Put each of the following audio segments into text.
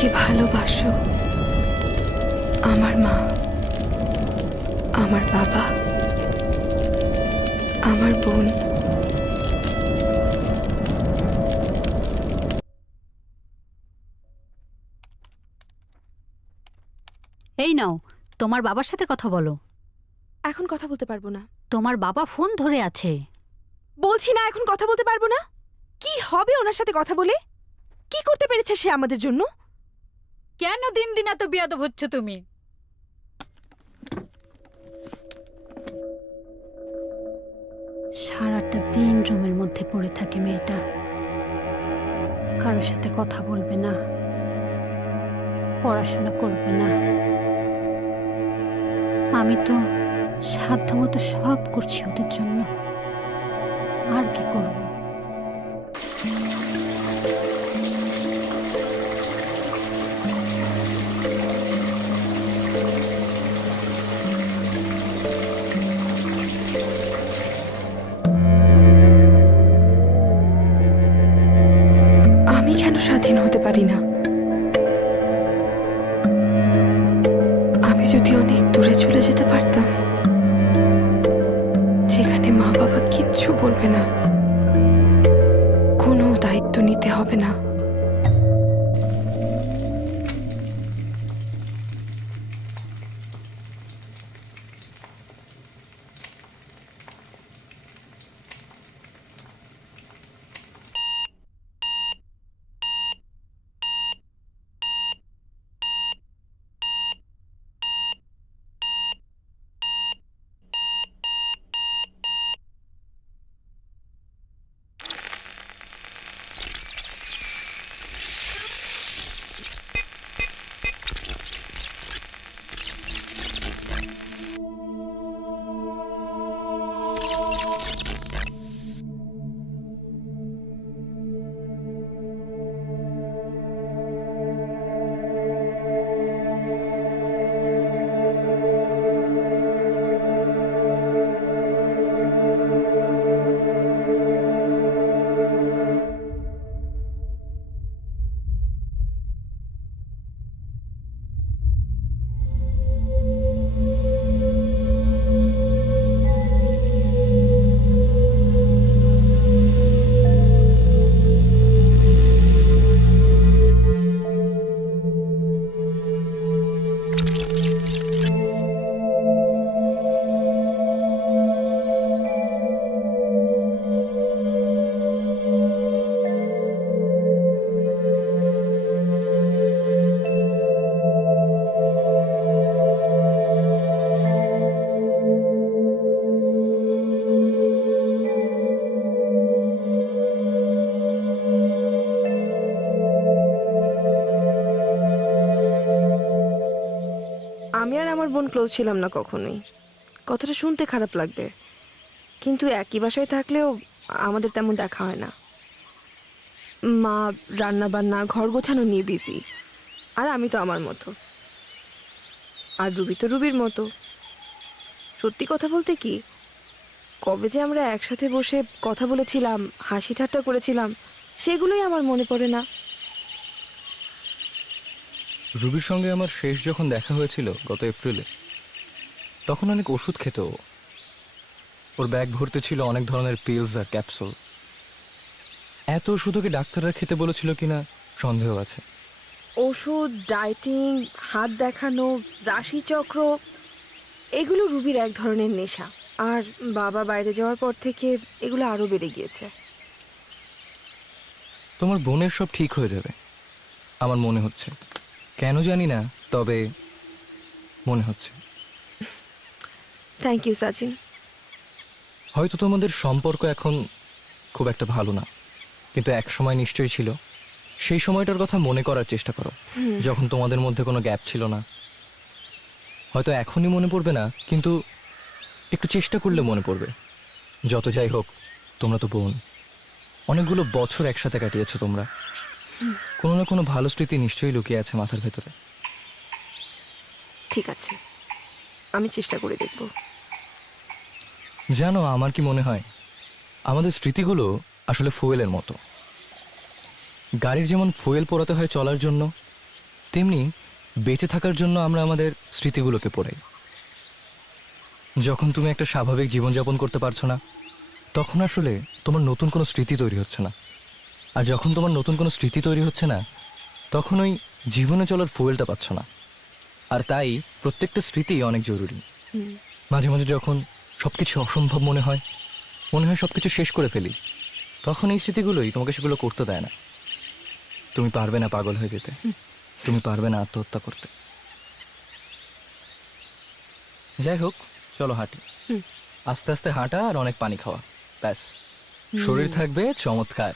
আমাকে ভালোবাসো। আমার মা আমার বাবা আমার বোন। এই নাও তোমার বাবার সাথে কথা বলো। এখন কথা বলতে পারব না। তোমার বাবা ফোন ধরে আছে। বলছি না এখন কথা বলতে পারব না? কি হবে ওনার সাথে কথা বলে? কি করতে পেরেছে সে আমাদের জন্য? কেন দিন দিন এত বিয়াদব হচ্ছে তুমি? সারাটা দিন রুমের মধ্যে পড়ে থাকে মেয়েটা। কারোর সাথে কথা বলবে না। পড়াশোনা করবে না। আমি তো সাধ্যমতো সব করছি ওদের জন্য। আর কি করব? পারি না ক্লোজ ছিলাম না কখনোই। কথাটা শুনতে খারাপ লাগবে। কিন্তু একই বাসায় থাকলেও আমাদের তেমন দেখা হয় না। মা রান্না বান্না ঘর গোছানো নিয়ে বিজি আর আমি তো আমার মতো। আর রুবি তো রুবির মতো। সত্যি কথা বলতে কি, কবে যে আমরা একসাথে বসে কথা বলেছিলাম, হাসি ঠাট্টা করেছিলাম, সেগুলোই আমার মনে পড়ে না। রুবির সঙ্গে আমার শেষ যখন দেখা হয়েছিল গত এপ্রিলে তখন অনেক ওষুধ খেত ওর ব্যাগ ভর্তি ছিল অনেক ধরনের পিলস আর ক্যাপসুল এত ওষুধকে ডাক্তাররা খেতে বলেছিল কিনা সন্দেহ আছে। ওষুধ ডায়েটিং হাত দেখানো রাশিচক্র এগুলো রুবির এক ধরনের নেশা। আর বাবা বাইরে যাওয়ার পর থেকে এগুলো আরও বেড়ে গিয়েছে। তোমার বোনের সব ঠিক হয়ে যাবে আমার মনে হচ্ছে। কেন জানি না তবে মনে হচ্ছে। থ্যাংক ইউ সাচিন হয়তো তোমাদের সম্পর্ক এখন খুব একটা ভালো না কিন্তু এক সময় নিশ্চয়ই ছিল। সেই সময়টার কথা মনে করার চেষ্টা করো যখন তোমাদের মধ্যে কোনো গ্যাপ ছিল না। হয়তো এখনই মনে পড়বে না কিন্তু একটু চেষ্টা করলে মনে পড়বে। যত যাই হোক তোমরা তো বোন। অনেকগুলো বছর একসাথে কাটিয়েছো তোমরা। কোনো না কোনো ভালো স্মৃতি নিশ্চয়ই লুকিয়ে আছে মাথার ভেতরে। ঠিক আছে। আমি চেষ্টা করে দেখব। জানো আমার কি মনে হয় আমাদের স্মৃতিগুলো আসলে ফুয়েলের মতো। গাড়ির যেমন ফুয়েল পোড়াতে হয় চলার জন্য তেমনি বেঁচে থাকার জন্য আমরা আমাদের স্মৃতিগুলোকে পড়াই। যখন তুমি একটা স্বাভাবিক জীবনযাপন করতে পারছ না তখন আসলে তোমার নতুন কোনো স্মৃতি তৈরি হচ্ছে না। আর যখন তোমার নতুন কোনো স্মৃতি তৈরি হচ্ছে না তখন ওই জীবনে চলার ফুয়েলটা পাচ্ছ না। আর তাই প্রত্যেকটা স্মৃতি অনেক জরুরি। মাঝে মাঝে যখন সব কিছু অসম্ভব মনে হয় মনে হয় সব কিছু শেষ করে ফেলি তখন এই স্মৃতিগুলোই তোমাকে সেগুলো করতে দেয় না। তুমি পারবে না পাগল হয়ে যেতে। তুমি পারবে না আত্মহত্যা করতে। যাই হোক চলো হাঁটি। আস্তে আস্তে হাঁটা আর অনেক পানি খাওয়া। ব্যাস। শরীর থাকবে চমৎকার।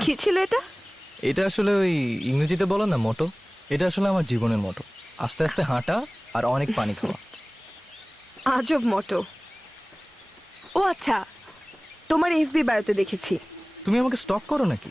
কি ছিল এটা? এটা আসলে ওই ইংরেজিতে বলো না মোটো? এটা আসলে আমার জীবনের মোটো। আস্তে আস্তে হাঁটা আর অনেক পানি খাওয়া। আজব মোটো। ও আচ্ছা তোমার এফবি বায়োতে দেখেছি। তুমি আমাকে স্টক করো নাকি?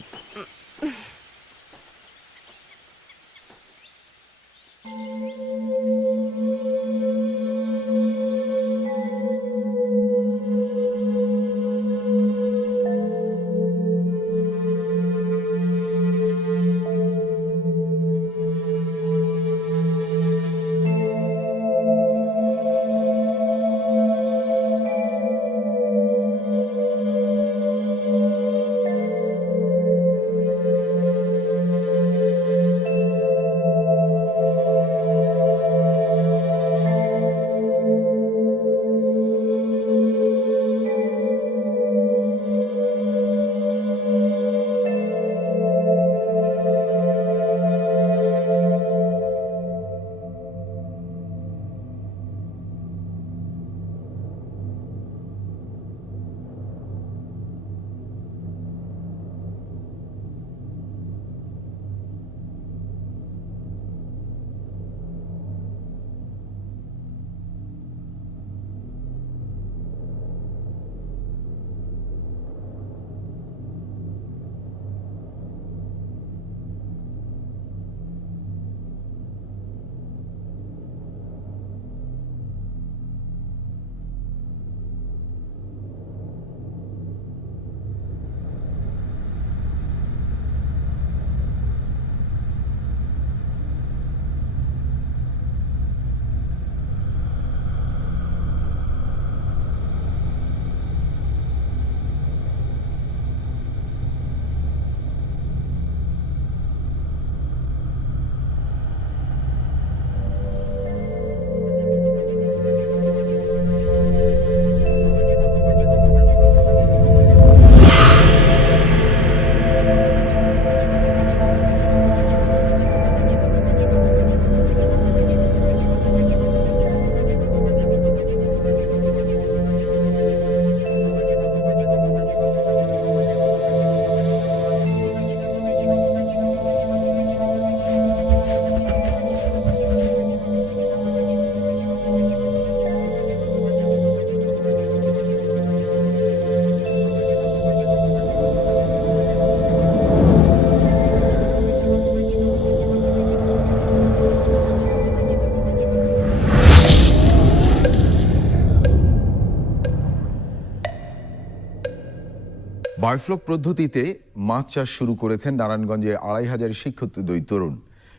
বায়োফ্লক পদ্ধতিতে মাছ চাষ শুরু করেছেন নারায়ণগঞ্জের আড়াই হাজার শিক্ষিত দুই তরুণ।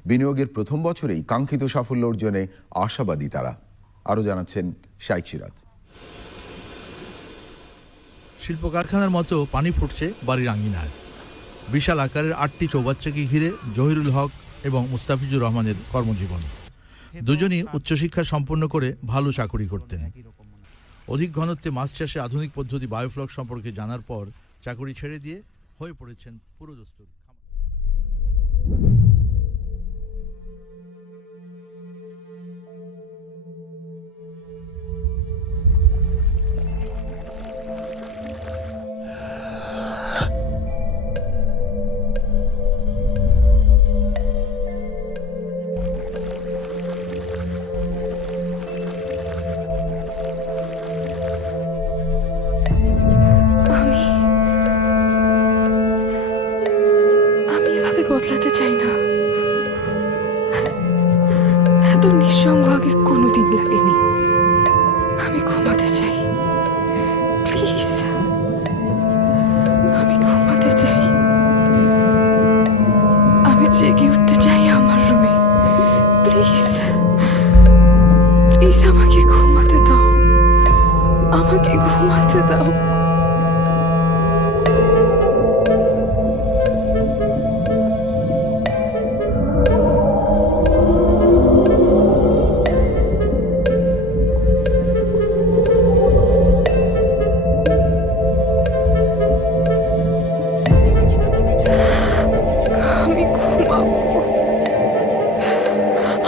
বিনিয়োগের প্রথম বছরেই কাঙ্ক্ষিত সাফল্য অর্জনে আশাবাদী তারা। আরও জানাচ্ছেন শাইক সিরাজ। শিল্প কারখানার মতো পানি ফুটছে বাড়ির আঙ্গিনায়। বিশাল আকারের আটটি চৌবাচ্চাকে ঘিরে জহিরুল হক এবং মুস্তাফিজুর রহমানের কর্মজীবন। দুজনই উচ্চশিক্ষা সম্পন্ন করে ভালো চাকরি করতেন। অধিক ঘনত্বে মাছ চাষে আধুনিক পদ্ধতি বায়োফ্লক সম্পর্কে জানার পর চাকরি ছেড়ে দিয়ে হয়ে পড়েছেন পুরোদস্তুর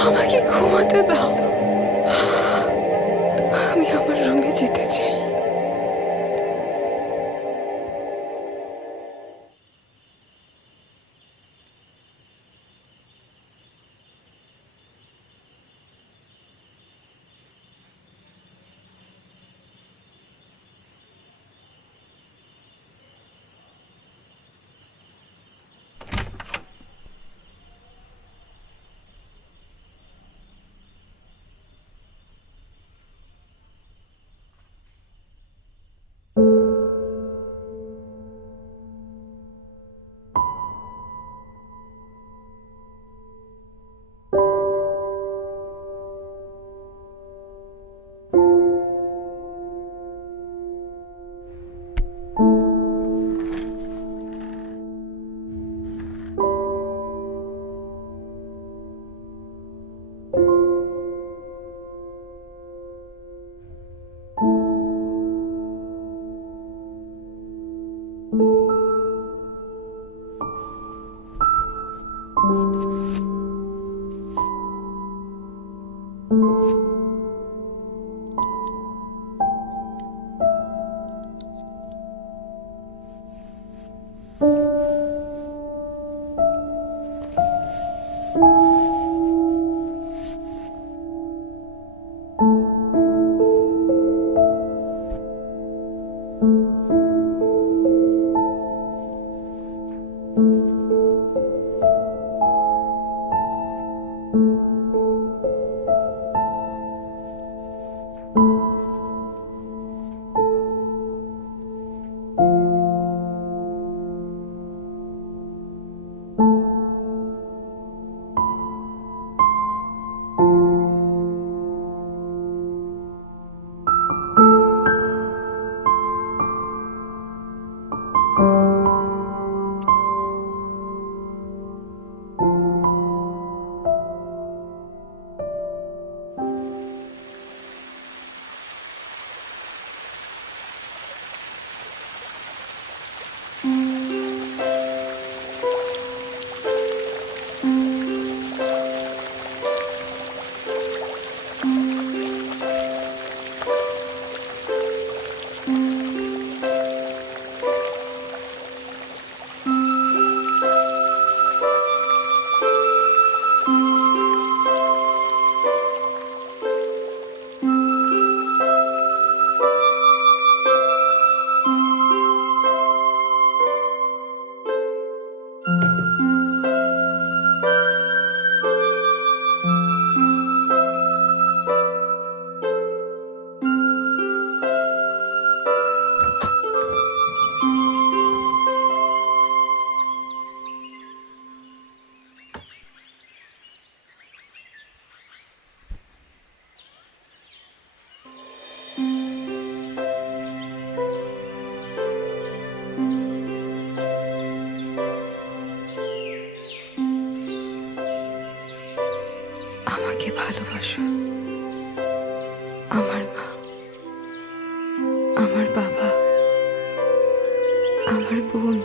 আমাকে ঘুমাতে দাও। ভালোবাসো আমার মা আমার বাবা আমার বোন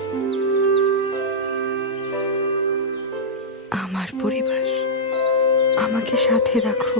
আমার পরিবার আমাকে সাথে রাখো।